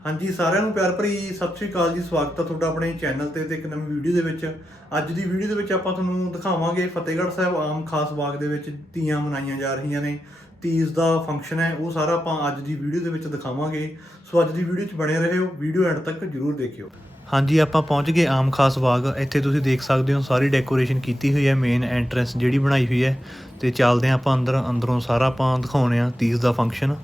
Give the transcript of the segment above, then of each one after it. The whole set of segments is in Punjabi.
ਹਾਂਜੀ, ਸਾਰਿਆਂ ਨੂੰ ਪਿਆਰ ਭਰੀ ਸਤਿ ਸ਼੍ਰੀ ਅਕਾਲ ਜੀ, ਸਵਾਗਤ ਹੈ ਤੁਹਾਡਾ ਆਪਣੇ ਚੈਨਲ ਤੇ ਤੇ ਇੱਕ ਨਵੀਂ ਵੀਡੀਓ ਦੇ ਵਿੱਚ। ਅੱਜ ਦੀ ਵੀਡੀਓ ਦੇ ਵਿੱਚ ਆਪਾਂ ਤੁਹਾਨੂੰ ਦਿਖਾਵਾਂਗੇ ਫਤਿਹਗੜ੍ਹ ਸਾਹਿਬ ਆਮ ਖਾਸ ਬਾਗ ਦੇ ਵਿੱਚ ਤੀਆਂ ਮਨਾਈਆਂ ਜਾ ਰਹੀਆਂ ਨੇ। ਤੀਜ ਦਾ ਫੰਕਸ਼ਨ ਹੈ, ਉਹ ਸਾਰਾ ਆਪਾਂ ਅੱਜ ਦੀ ਵੀਡੀਓ ਦੇ ਵਿੱਚ ਦਿਖਾਵਾਂਗੇ। ਸੋ ਅੱਜ ਦੀ ਵੀਡੀਓ 'ਚ ਬਣੇ ਰਹੋ, ਵੀਡੀਓ ਐਂਡ ਤੱਕ ਜਰੂਰ ਦੇਖਿਓ। ਹਾਂਜੀ, ਆਪਾਂ ਪਹੁੰਚ ਗਏ ਆਮ ਖਾਸ ਬਾਗ। ਇੱਥੇ ਤੁਸੀਂ ਦੇਖ ਸਕਦੇ ਹੋ ਸਾਰੀ ਡੈਕੋਰੇਸ਼ਨ ਕੀਤੀ ਹੋਈ ਹੈ ਮੇਨ ਐਂਟਰੈਂਸ ਜਿਹੜੀ ਬਣਾਈ ਹੋਈ ਹੈ। ਤੇ ਚੱਲਦੇ ਹਾਂ ਆਪਾਂ ਅੰਦਰ, ਅੰਦਰੋਂ ਸਾਰਾ ਆਪਾਂ ਦਿਖਾਉਣੇ ਆ ਤੀਜ ਦਾ ਫੰਕਸ਼ਨ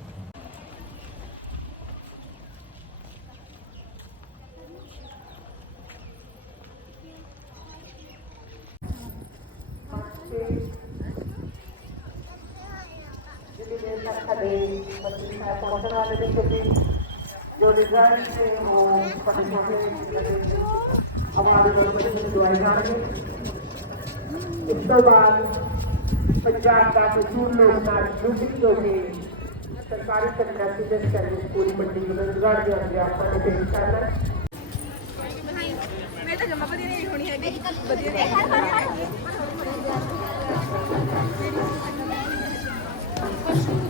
ਜਿੱਥੇ ਦੇ ਤੱਕ ਸਾਡੇ ਬੱਚੇ ਸਾਹਿਬ ਪਹੁੰਚਣ ਵਾਲੇ ਨੇ ਕਿਉਂਕਿ ਜੋ ਰਿਜ਼ਲਟ ਹੈ ਉਹ ਪਟਿਆਲੇ ਵਿੱਚ ਹਮਾਰੇ ਲੋਕਾਂ ਦੇ ਦੁਆਈ ਜਾਣਗੇ ਇਸ ਤੋਂ ਬਾਅਦ ਪੰਜਾਬ ਦਾ ਮਸ਼ਹੂਰ ਲੋਕ ਨਾਚ ਜੁਟੀ ਜੋ ਕਿ ਸਰਕਾਰੀ ਕੰਟਰੈਕਟ ਦੇ ਸਰਵਿਸ ਪੂਰੀ ਮੰਡੀ ਬਦਲਗੜ੍ਹ ਦੇ ਅਧਿਆਪਕਾਂ ਨੇ ਪੇਸ਼ ਕਰਨਾ ਮੈਂ ਤਾਂ ਜਮਾ ਵਧੀਆ ਨਹੀਂ ਹੋਣੀ ਹੈਗੀ ਵਧੀਆ ਨਹੀਂ ਛੋਟੀ ਜੀ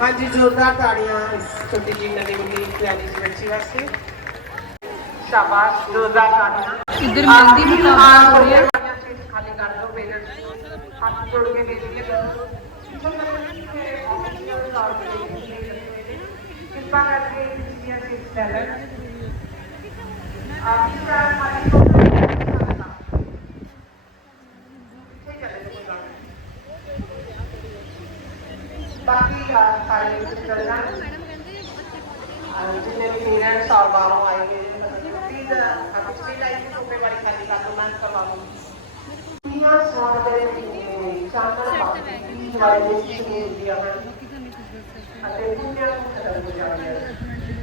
ਹਾਂਜੀ ਜ਼ੋਰਦਾਰ ਤਾੜੀਆਂ ਇਸ ਛੋਟੀ ਜੀ ਨਵੀਂ ਨਵੀਂ ਪਿਆਰੀ ਬੱਚੀ ਵਾਸਤੇ। ਸ਼ਾਬਾਸ਼ ਜ਼ੋਰਦਾਰ ਤਾੜੀਆਂ। ਇੱਧਰ ਮਹਿੰਦੀ ਵੀ ਤਾਂ ਹੋ ਰਹੀ ਹੈ ਖਾਲੀ ਕਰ ਦਿਓ ਪੇਰੈਂਟਸ ਹੱਥ ਜੋੜ ਕੇ ਬੇਨਤੀ ਕਰੋ ਕਿਰਪਾ ਕਰਕੇ ਜਿਹੜੀਆਂ ਸੀਟ ਲੈ ਲੈਣ ਆਪ ਇਸ ਤਰ੍ਹਾਂ ਖਾਲੀ ਹੋ ਬਾਕੀ ਆ ਸਾਰੇ ਚੱਲ ਜਾਣ ਪਲੀਜ਼ ਸਟੇ ਲਾਈਨ ਤੋਂ ਪੇ ਵਾਲੀ ਖਾਲੀ ਕਰ ਦੋ ਮੈਂ ਕਰਵਾ ਦੂੰਗੀ ਪੀਆਂ ਸਵਾਦ ਦੇ ਵਿੱਚ ਚਾਂਦਨ ਪਾਉਂਦੀ ਵਾਲੇ ਦੇ ਵਿੱਚ ਹੁੰਦੀਆਂ ਹਨ ਅਤੇ ਪੁੰਨਿਆ ਨੂੰ ਖਤਮ ਹੋ ਜਾਂਦੇ ਹਨ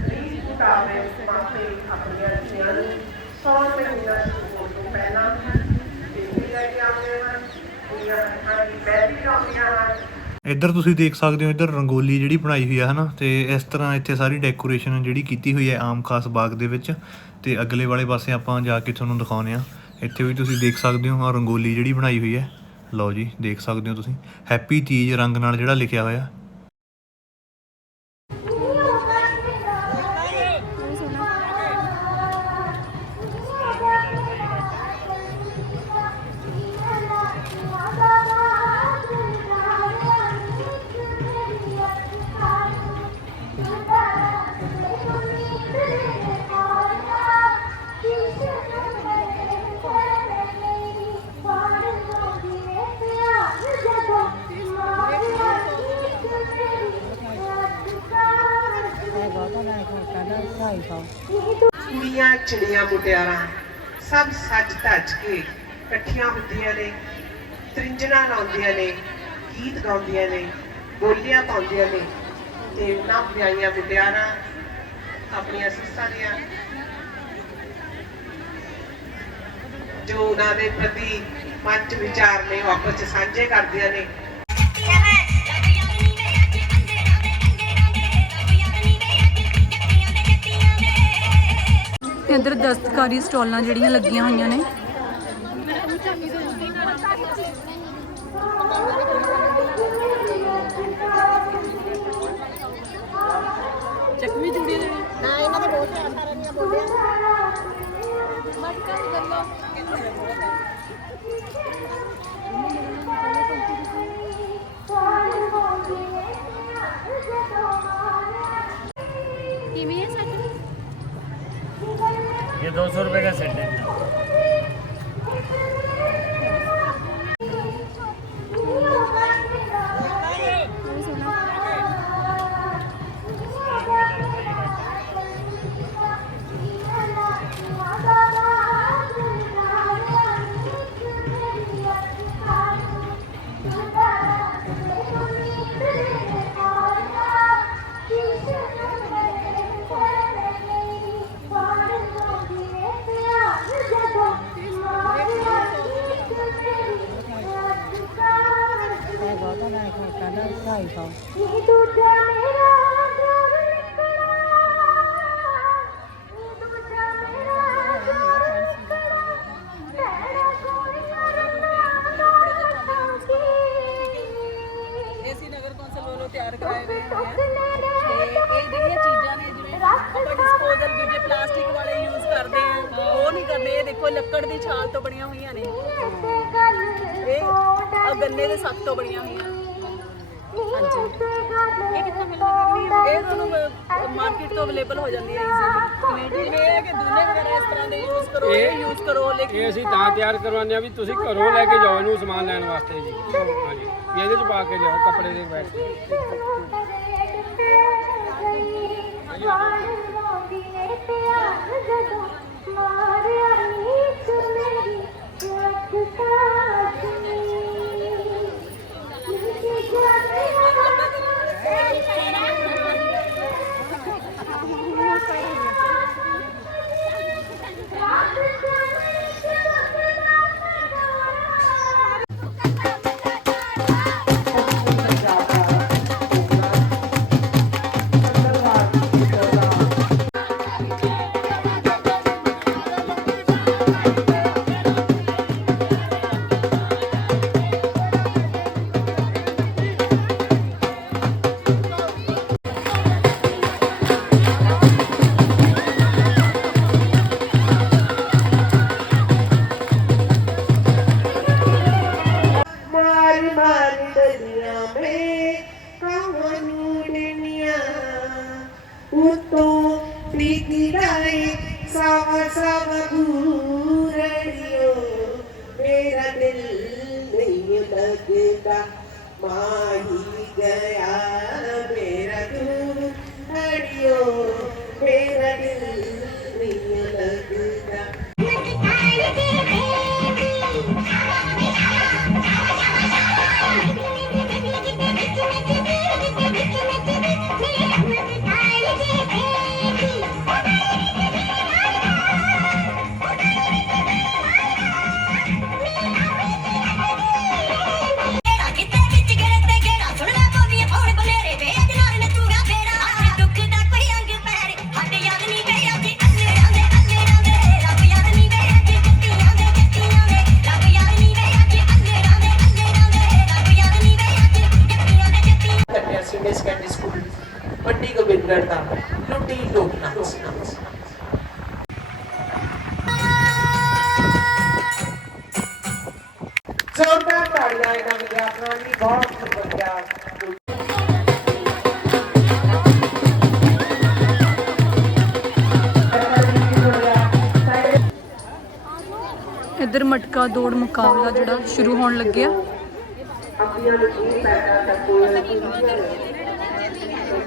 ਰੀਤ ਮੁਤਾਬਕ ਮਾਪੇ ਆਪਣੀਆਂ ਧੀਆਂ ਨੂੰ ਸੌਣ ਮਹੀਨਾ ਸ਼ੁਰੂ ਹੋਣ ਤੋਂ ਪਹਿਲਾਂ। ਬੇਬੀ ਲੈ ਕੇ ਆਉਂਦੇ ਹਨ ਹੱਥਾਂ ਦੀ ਮਹਿੰਦੀ ਲਾਉਂਦੀਆਂ ਹਨ। ਇੱਧਰ ਤੁਸੀਂ ਦੇਖ ਸਕਦੇ ਹੋ, ਇੱਧਰ ਰੰਗੋਲੀ ਜਿਹੜੀ ਬਣਾਈ ਹੋਈ ਹੈ ਹਨਾ? ਤੇ ਇਸ ਤਰ੍ਹਾਂ ਇੱਥੇ ਸਾਰੀ ਡੈਕੋਰੇਸ਼ਨ ਜਿਹੜੀ ਕੀਤੀ ਹੋਈ ਹੈ ਆਮ ਖਾਸ ਬਾਗ ਦੇ ਵਿੱਚ। ਤੇ ਅਗਲੇ ਵਾਲੇ ਪਾਸੇ ਆਪਾਂ ਜਾ ਕੇ ਤੁਹਾਨੂੰ ਦਿਖਾਉਨੇ ਆ ਇੱਥੇ ਵੀ ਤੁਸੀਂ ਦੇਖ ਸਕਦੇ ਹੋ, ਆਹ ਰੰਗੋਲੀ ਜਿਹੜੀ ਬਣਾਈ ਹੋਈ ਹੈ। ਲਓ ਜੀ, ਦੇਖ ਸਕਦੇ ਹੋ ਤੁਸੀਂ। ਹੈਪੀ ਤੀਜ ਰੰਗ ਨਾਲ ਜਿਹੜਾ ਲਿਖਿਆ ਹੋਇਆ। ਚਿੜੀਆਂ ਮੁਟਿਆਰਾਂ ਸਭ ਸੱਜ ਧੱਜ ਕੇ ਇਕੱਠੀਆਂ ਹੁੰਦੀਆਂ ਨੇ, ਤ੍ਰਿੰਜਣਾ ਲਾਉਂਦੀਆਂ ਨੇ, ਗੀਤ ਗਾਉਂਦੀਆਂ ਨੇ, ਬੋਲੀਆਂ ਪਾਉਂਦੀਆਂ ਨੇ ਤੇ ਨਾ ਵਿਆਹੀਆਂ ਮੁਟਿਆਰਾਂ ਆਪਣੀਆਂ ਸੱਸਾਂ ਦੀਆਂ ਜੋ ਉਹਨਾਂ ਦੇ ਪ੍ਰਤੀ ਮਨ ਚ ਵਿਚਾਰ ਨੇ ਉਹ ਆਪਸ ਚ ਸਾਂਝੇ ਕਰਦੀਆਂ ਨੇ। ਇੱਧਰ ਦਸਤਕਾਰੀ ਸਟਾਲਾਂ ਜਿਹੜੀਆਂ ਲੱਗੀਆਂ ਹੋਈਆਂ ਨੇ। ਚੱਕਵੀਂ ਚੂੜੀ ਲੈ ਨਾ ਇਹਨਾਂ ਦੇ ਬਹੁਤ ਆ ਸਾਰਿਆਂ ਦੀਆਂ ਬੋਲਿਆ ਮਟਕਾ ਕਰ ਲਓ ਕਿਵੇਂ ਹੈ ਸੱਚ ये दो सौ रुपये का सेट है ਹੋਈਆਂ ਨੇ। ਇਹ ਆਹ ਗੰਨੇ ਦੇ ਸੱਤ ਤੋਂ ਬਣੀਆਂ ਹੋਈਆਂ। ਹਾਂਜੀ। ਇਹ ਕਿੱਥੋਂ ਮਿਲਦੀ ਇਹ ਤੁਹਾਨੂੰ ਮਾਰਕੀਟ ਤੋਂ ਅਵੇਲੇਬਲ ਹੋ ਜਾਂਦੀ ਹੈ ਈਜ਼ੀਲੀ ਜਿਵੇਂ ਇਹ ਹੈ ਕਿ ਦੂਨੇ ਵਗੈਰਾ ਇਸ ਤਰ੍ਹਾਂ ਦੇ ਯੂਜ਼ ਕਰੋ ਇਹ ਯੂਜ਼ ਕਰੋ ਲੇਕਿਨ ਇਹ ਅਸੀਂ ਤਾਂ ਤਿਆਰ ਕਰਵਾਉਂਦੇ ਆ ਵੀ ਤੁਸੀਂ ਘਰੋਂ ਲੈ ਕੇ ਜਾਓ ਇਹਨੂੰ ਸਮਾਨ ਲੈਣ ਵਾਸਤੇ ਜੀ। ਹਾਂਜੀ। ਵੀ ਇਹਦੇ ਚ ਪਾ ਕੇ ਜਾਓ ਕੱਪੜੇ ਦੇ ਬੈਠ ਕੇ। ਮਾਰ ਇੱਧਰ ਦੌੜ ਮੁਕਾਬਲਾ ਜਿਹੜਾ ਸ਼ੁਰੂ ਹੋਣ ਲੱਗਿਆ। ਆਪਣੀਆਂ ਨੂੰ ਪੈਦਾ ਕਰਕੇ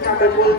ਸਾਡੇ ਕੋਲ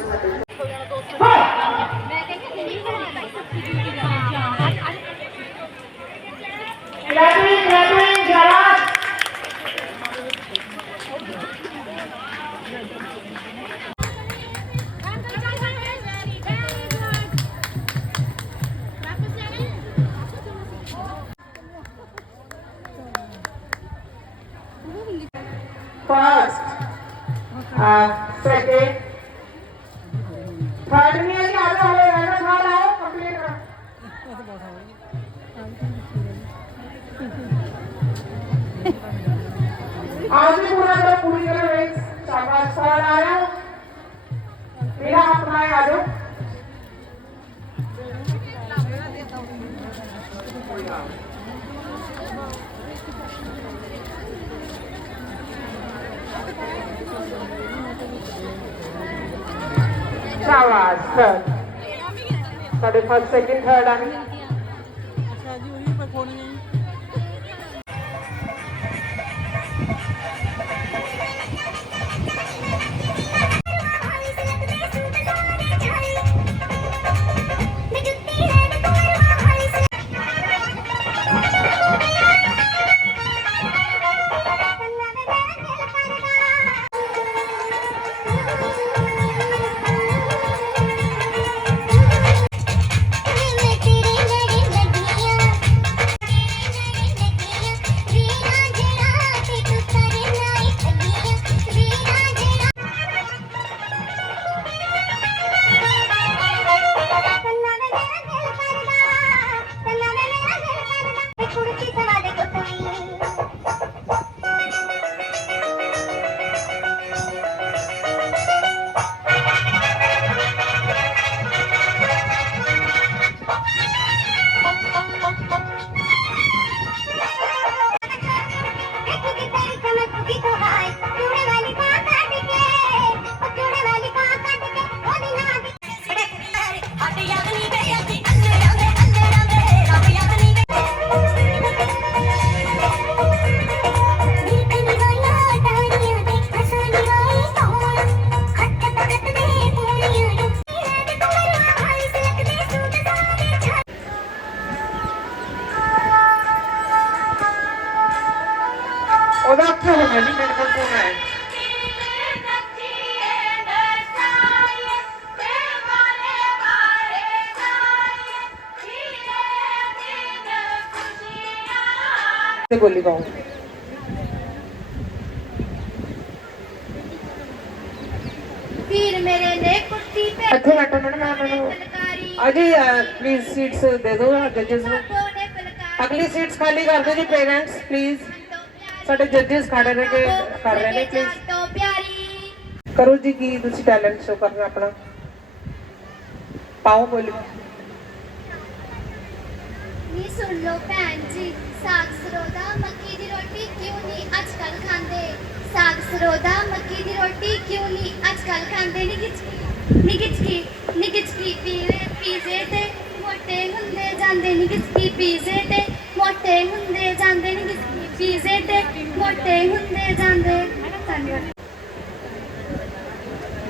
আমার সরারা মেরা আপনার আলো ਸ਼ਾਬਾਸ਼ ਸਰ ਸਾਡੇ ਫਸਟ ਸੈਕਿੰਡ ਥਰਡ ਆਣੀ ਅੱਛਾ ਜੀ ਉਹੀ ਪਰ ਕੋਣੀ ਹੈ ਤੇ ਇੱਥੇ ਬੈਠੋ ਮੈਡਮ ਮੈਂ ਮੈਨੂੰ ਅਜੀ ਪਲੀਜ਼ ਸੀਟਸ ਦੇ ਦਿਓ ਜੱਜਸ ਨੂੰ। ਅਗਲੀ ਸੀਟਸ ਖਾਲੀ ਕਰ ਦਿਓ ਜੀ ਪੇਰੈਂਟਸ ਪਲੀਜ਼ ਸਾਡੇ ਜੱਜਸ ਖੜੇ ਨੇ ਕਿ ਕਰ ਰਹੇ ਨੇ ਪਲੀਜ਼ ਕਰੋ ਜੀ ਕੀ ਤੁਸੀਂ ਟੈਲੈਂਟ ਸ਼ੋ ਕਰਨਾ ਆਪਣਾ? ਪਾਓ ਬੋਲੀ। ਸੁਣ ਲੋ ਭੈਣ ਜੀ, ਸਾਗ ਸਰੋਦਾ, ਮੱਕੀ ਦੀ ਰੋਟੀ ਕਿਉਂ ਨਹੀਂ? ਅੱਜ ਕੱਲ ਖਾਂਦੇ। ਸਾਗ ਸਰੋਦਾ, ਮੱਕੀ ਦੀ ਰੋਟੀ ਕਿਉਂ ਨਹੀਂ? ਅੱਜ ਕੱਲ ਖਾਂਦੇ ਨੀ ਗਿਚਕੀ ਨੀ ਪੀਵੇ, ਪੀਜ਼ੇ ਤੇ ਮੋਟੇ ਹੁੰਦੇ ਜਾਂਦੇ। ਨੀ ਪੀਜ਼ੇ ਤੇ ਮੋਟੇ ਹੁੰਦੇ ਜਾਂਦੇ। ਨੀ ਪੀਜ਼ੇ ਤੇ ਮੋਟੇ ਹੁੰਦੇ ਜਾਂਦੇ। ਧੰਨਵਾਦ।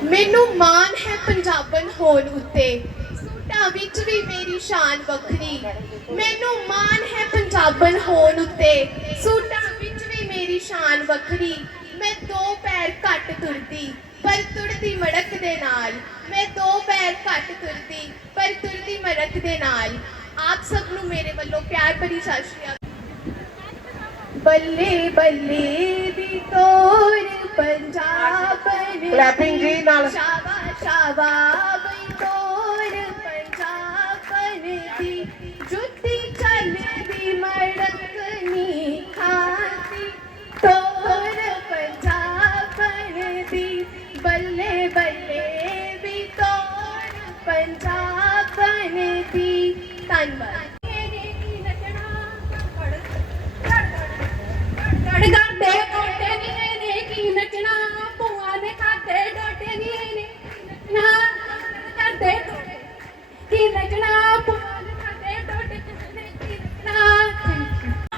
ਮੈਨੂੰ ਮਾਣ ਹੈ ਪੰਜਾਬਣ ਹੋਣ ਉੱਤੇ। ਸੂਟਾਂ ਵਿੱਚ ਵੀ ਮੇਰੀ ਸ਼ਾਨ ਵੱਖਰੀ। ਮੈਨੂੰ ਮਾਣ ਹੈ ਪੰਜਾਬਣ ਹੋਣ ਉੱਤੇ। ਸੂਟਾਂ ਵਿੱਚ ਵੀ ਮੇਰੀ ਸ਼ਾਨ ਵੱਖਰੀ। ਮੈਂ ਦੋ ਪੈਰ ਘੱਟ ਤੁਰਦੀ ਪਰ ਤੁਰਦੀ ਮੜਕ ਦੇ ਨਾਲ। ਮੈਂ ਦੋ ਪੈਰ ਘੱਟ ਤੁਰਦੀ ਪਰ ਤੁਰਦੀ ਮੜਕ ਦੇ ਨਾਲ। ਆਪ ਸਭ ਨੂੰ ਮੇਰੇ ਵੱਲੋਂ ਪਿਆਰ ਭਰੀ ਸਤਿ ਸ਼੍ਰੀ ਅਕਾਲ। ਬੱਲੇ ਬੱਲੇ ਦੀ ਤੋਰ ਪੰਜਾਬ ਨੇ Clapping ਜੀ ਨਾਲ। ਸ਼ਾਬਾ ਸ਼ਾਬਾ ਨਚਣਾ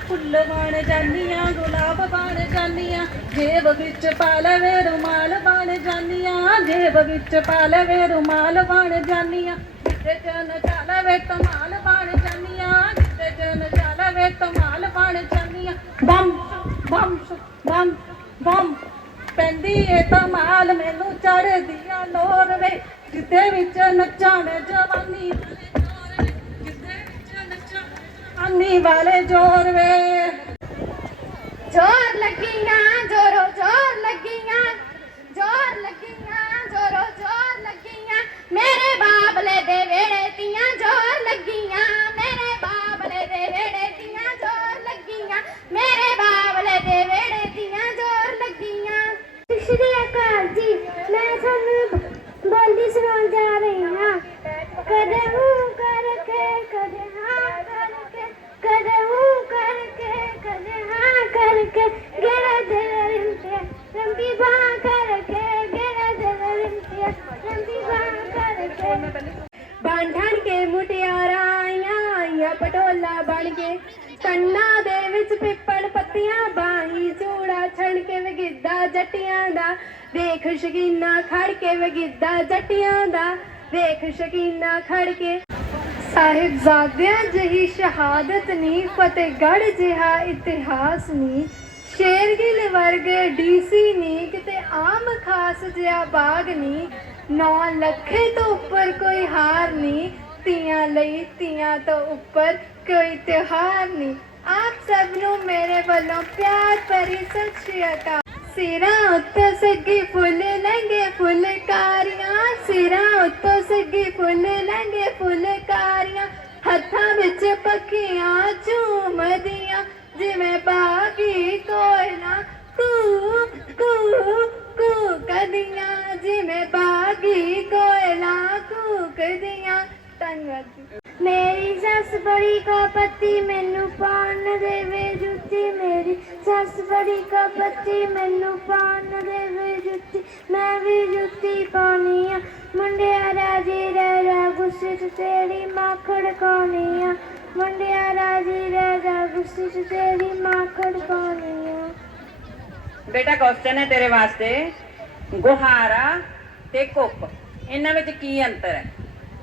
ਫੁੱਲ ਬਣ ਜਾਂਦੀਆਂ ਗੁਲਾਬ ਬਣ ਜਾਂਦੀਆਂ ਜੇਬ ਵਿੱਚ ਪਾ ਲਵੇ, ਰੁਮਾਲ ਬਣ ਜਾਂਦੀਆਂ ਜੇਬ ਵਿੱਚ ਪਾ ਲਵੇ, ਰੁਮਾਲ ਬਣ ਜਾਂਦੀਆਂ ਜਿੱਤੇ ਜਨ ਚਾਲਵੇ ਕਮਾਲ ਬਣ ਜਾਂਦੀਆਂ ਜਿੱਤੇ ਜਨ ਚਾਲਵੇ ਕਮਾਲ ਬਣ ਜਾਂਦੀਆਂ। ਬੰਮ ਬੰਮ ਬੰਮ ਬੰਮ ਪੈਂਦੀ ਏ ਧਮਾਲ ਮੈਨੂੰ ਚੜਦੀ ਆ ਲੋਰ ਵੇ। ਜਿੱਤੇ ਵਿੱਚ ਨੱਚਾਂ ਨੇ ਜਵਾਨੀ ਵਾਲੇ ਜੋਰ ਵੇ। ਜਿੱਤੇ ਵਿੱਚ ਨੱਚਾਂ ਅੰਨੀ ਵਾਲੇ ਜੋਰ ਵੇ। ਜੋਰ ਲੱਗੀਆਂ, ਜੋਰੋ ਜੋਰ ਲੱਗੀਆਂ। ਜੋਰ ਲੱਗੀਆਂ, ਜੋਰੋ ਜੋਰ ਲੱਗੀਆਂ। ਮੇਰੇ ਬਾਬਲੇ ਦੇ ਵੇੜੇ ਤੀਆਂ ਜੋਰ ਵਿੱਚ ਪਿੱਪਲ ਪੱਤੀਆਂ, ਬਾਹੀ ਚੂੜਾ ਛਣ ਕੇ ਵਗਿੱਦਾ ਜੱਟੀਆਂ ਦਾ। ਵੇਖ ਸ਼ਕੀਨਾ ਖੜ ਕੇ ਵਗਿੱਦਾ ਜੱਟੀਆਂ ਦਾ। ਵੇਖ ਸ਼ਕੀਨਾ ਖੜ ਕੇ ਸਾਹਿਬਜ਼ਾਦਿਆਂ ਜਹੀ ਸ਼ਹਾਦਤ ਨੀ, ਫਤਿਹਗੜ੍ਹ ਜਿਹਾ ਇਤਿਹਾਸ ਨੀ। ਸ਼ੇਰਗਿੱਲ ਵਰਗੇ ਡੀਸੀ ਨੀ, ਕਿਤੇ ਆਮ ਖਾਸ ਜਿਹਾ ਬਾਗ ਨੀ। 9 ਲੱਖੇ ਤੋਂ ਉੱਪਰ ਕੋਈ ਹਾਰ ਨੀ, ਤੀਆਂ ਲਈ ਤੀਆਂ ਤੋਂ ਉੱਪਰ ਕੋਈ ਤਿਉਹਾਰ ਨਹੀਂ ਆਪ ਸਭ ਨੂੰ ਮੇਰੇ ਵੱਲੋਂ ਪਿਆਰ ਭਰੀ ਸਤਿ ਸ਼੍ਰੀ ਅਕਾਲ। ਸਿਰਾਂ ਉੱਤੇ ਸੱਗੀ ਫੁੱਲ ਲੰਗੇ ਫੁਲਕਾਰੀਆਂ। ਸਿਰਾਂ ਉੱਤੇ ਸੱਗੀ ਫੁੱਲ ਲੰਗੇ ਫੁਲਕਾਰੀਆਂ। ਹੱਥਾਂ ਵਿੱਚ ਪੱਖੀਆਂ ਝੂਮਦੀਆਂ। ਜਿਵੇਂ ਬਾਗੀ ਕੋਇਨਾ ਕੂ ਕੂ ਕੂ ਕਦੀਆਂ। ਜਿਵੇਂ ਬਾਗੀ ਕੋਇਲਾ ਕੂਕਦੀਆਂ। ਧੰਨਵਾਦ ਮੇਰੀ ਸੱਸ ਬੜੀ ਕਪੱਤੀ, ਮੈਨੂੰ ਪਾਣ ਦੇਵੇ ਜੁੱਤੀ। ਮੇਰੀ ਸੱਸ ਬੜੀ ਕਪੱਤੀ, ਮੈਨੂੰ ਪਾਣ ਦੇਵੇ ਜੁੱਤੀ। ਮੈਂ ਵੀ ਜੁੱਤੀ ਪਾਉਣੀ ਆ। ਮੁੰਡਿਆ ਰਾਜੀ ਰਹਿ ਜਾ ਗੁੱਸੇ 'ਚ, ਤੇਰੀ ਮਾਂ ਖੜਕਾਉਣੀ ਆ। ਮੁੰਡਿਆ ਰਾਜੀ ਰਹਿ ਜਾ ਗੁੱਸੇ 'ਚ, ਤੇਰੀ ਮਾਂ ਖੜਕਾਉਣੀ ਆ। ਬੇਟਾ ਕੁਐਸਚਨ ਹੈ ਤੇਰੇ ਵਾਸਤੇ। ਗੁਹਾਰਾ ਤੇ ਕੁੱਪ। ਇਹਨਾਂ ਵਿੱਚ ਕੀ ਅੰਤਰ ਹੈ?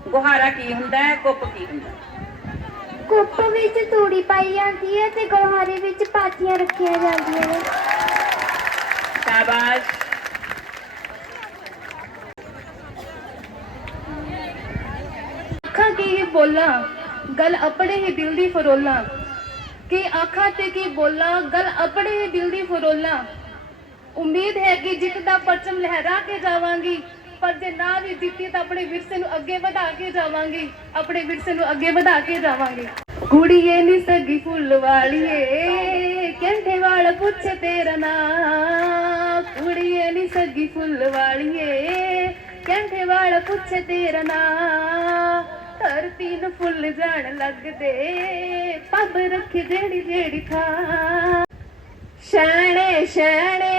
ਗੁਹਾਰਾ ਕੀ ਹੁੰਦਾ ਹੈ? ਕੁੱਪ ਕੀ ਹੁੰਦਾ ਹੈ? ਕੁੱਪ ਵਿੱਚ ਤੂੜੀ ਪਾਈ ਜਾਂਦੀ ਹੈ ਤੇ ਗੋਹਾਰੇ ਵਿੱਚ ਪਾਥੀਆਂ ਰੱਖੀਆਂ ਜਾਂਦੀਆਂ ਨੇ। ਸ਼ਾਬਾਸ਼। ਅੱਖਾਂ ਕੀ ਹੀ ਬੋਲਾਂ ਗੱਲ ਆਪਣੇ ਹੀ ਦਿਲ ਦੀ ਫਰੋਲਾਂ। ਕਿ ਆਖਾਂ ਤੇ ਕੀ ਬੋਲਾਂ ਗੱਲ ਆਪਣੇ ਦਿਲ ਦੀ ਫਰੋਲਾਂ। ਉਮੀਦ ਹੈ ਕਿ ਜਿੱਤ ਦਾ ਪਰਚਮ ਲਹਿਰਾ ਕੇ ਜਾਵਾਂਗੀ। ਪਰ ਜੇ ਨਾ ਵੀ ਜਿੱਤੀ ਤਾਂ ਆਪਣੇ ਵਿਰਸੇ ਨੂੰ ਅੱਗੇ ਵਧਾ ਕੇ ਜਾਵਾਂਗੀ। ਆਪਣੇ ਵਿਰਸੇ ਨੂੰ ਅੱਗੇ ਵਧਾ ਕੇ ਜਾਵਾਂਗੇ। ਕੁੜੀਏ ਨੀ ਸਗੀ ਫੁੱਲ ਵਾਲੀਏ ਕਹਿੰਦੇ ਵਾਲ ਪੁੱਛ ਤੇਰਾ ਨਾਂ। ਕੁੜੀਏ ਨੀ ਸਗੀ ਫੁੱਲ ਵਾਲੀਏ ਕਹਿੰਦੇ ਵਾਲ ਪੁੱਛ ਤੇਰਾ ਨਾਂ। ਧਰਤੀ ਨੂੰ ਫੁੱਲ ਜਾਣ ਲੱਗਦੇ, ਪੱਬ ਰੱਖੇ ਜਿਹੜੀ ਜਿਹੜੀ ਥਾਂ। ਸ਼ਾਣੇ ਸ਼ਾਣੇ ਸ਼ਾਣੇ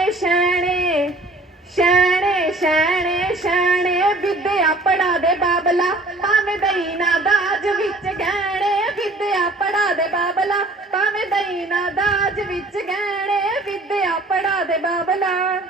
ਪੜਾ ਦੇ ਬਾਬਲਾ, ਭਾਵੇਂ ਦਈ ਨਾ ਦਾਜ ਵਿੱਚ ਗਹਿਣੇ ਵਿਦਿਆ ਪੜਾ ਦੇ ਬਾਬਲਾ, ਭਾਵੇਂ ਦਈ ਨਾ ਦਾਜ ਵਿੱਚ ਗਹਿਣੇ ਵਿਦਿਆ ਪੜਾ ਦੇ ਬਾਬਲਾ।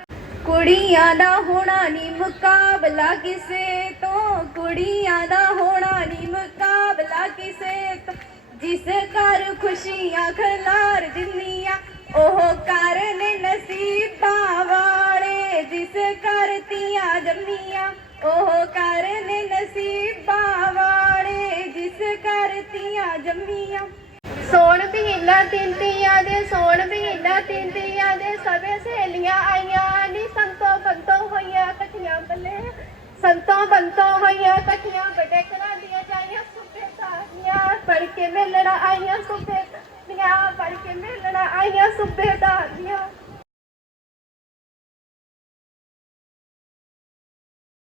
ਕੁੜੀਆਂ ਦਾ ਹੋਣਾ ਨਹੀਂ ਮੁਕਾਬਲਾ ਕਿਸੇ ਤੋਂ, ਕੁੜੀਆਂ ਦਾ ਹੋਣਾ ਨਹੀਂ ਮੁਕਾਬਲਾ ਕਿਸੇ ਤੋਂ। ਜਿਸ ਘਰ ਖੁਸ਼ੀਆਂ ਖਲਾਰ ਦਿੰਦੀਆਂ, ਉਹ ਘਰ ਨੇ ਨਸੀਬਾਂ ਵਾਲੇ। ਜਿਸ ਘਰ ਤੀਆਂ ਜੰਮੀਆਂ, ਉਹ ਘਰ ਤੀਆਂ ਜੰਮੀਆਂ। ਸੋਣ ਮਹੀਨਾ ਤਿੰਨ ਤੀਆਂ ਦੇ ਸੋਣ ਮਹੀਨਾ ਤਿੰਨ ਤੀਆਂ ਦੇ ਸਵੇ ਸਹੇਲੀਆਂ ਆਈਆਂ ਨੀ, ਸੰਤੋ ਬੰਤੋ ਹੋਈਆਂ ਇਕੱਠੀਆਂ ਬੱਲੇ। ਸੰਤੋ ਬੰਤੋ ਹੋਈਆਂ ਇਕੱਠੀਆਂ ਬੜੇ ਘਰਾਂ ਦੀਆਂ ਜਾਈਆਂ ਸੁਪੇ ਤਾਰੀਆਂ ਪੜ ਕੇ ਮਿਲਣਾ ਆਈਆਂ ਸੁਪੇ ਦੀਆਂ ਪੜ ਕੇ ਮਿਲਣਾ ਆਈਆਂ ਸੁਪੇ ਤਾਰੀਆਂ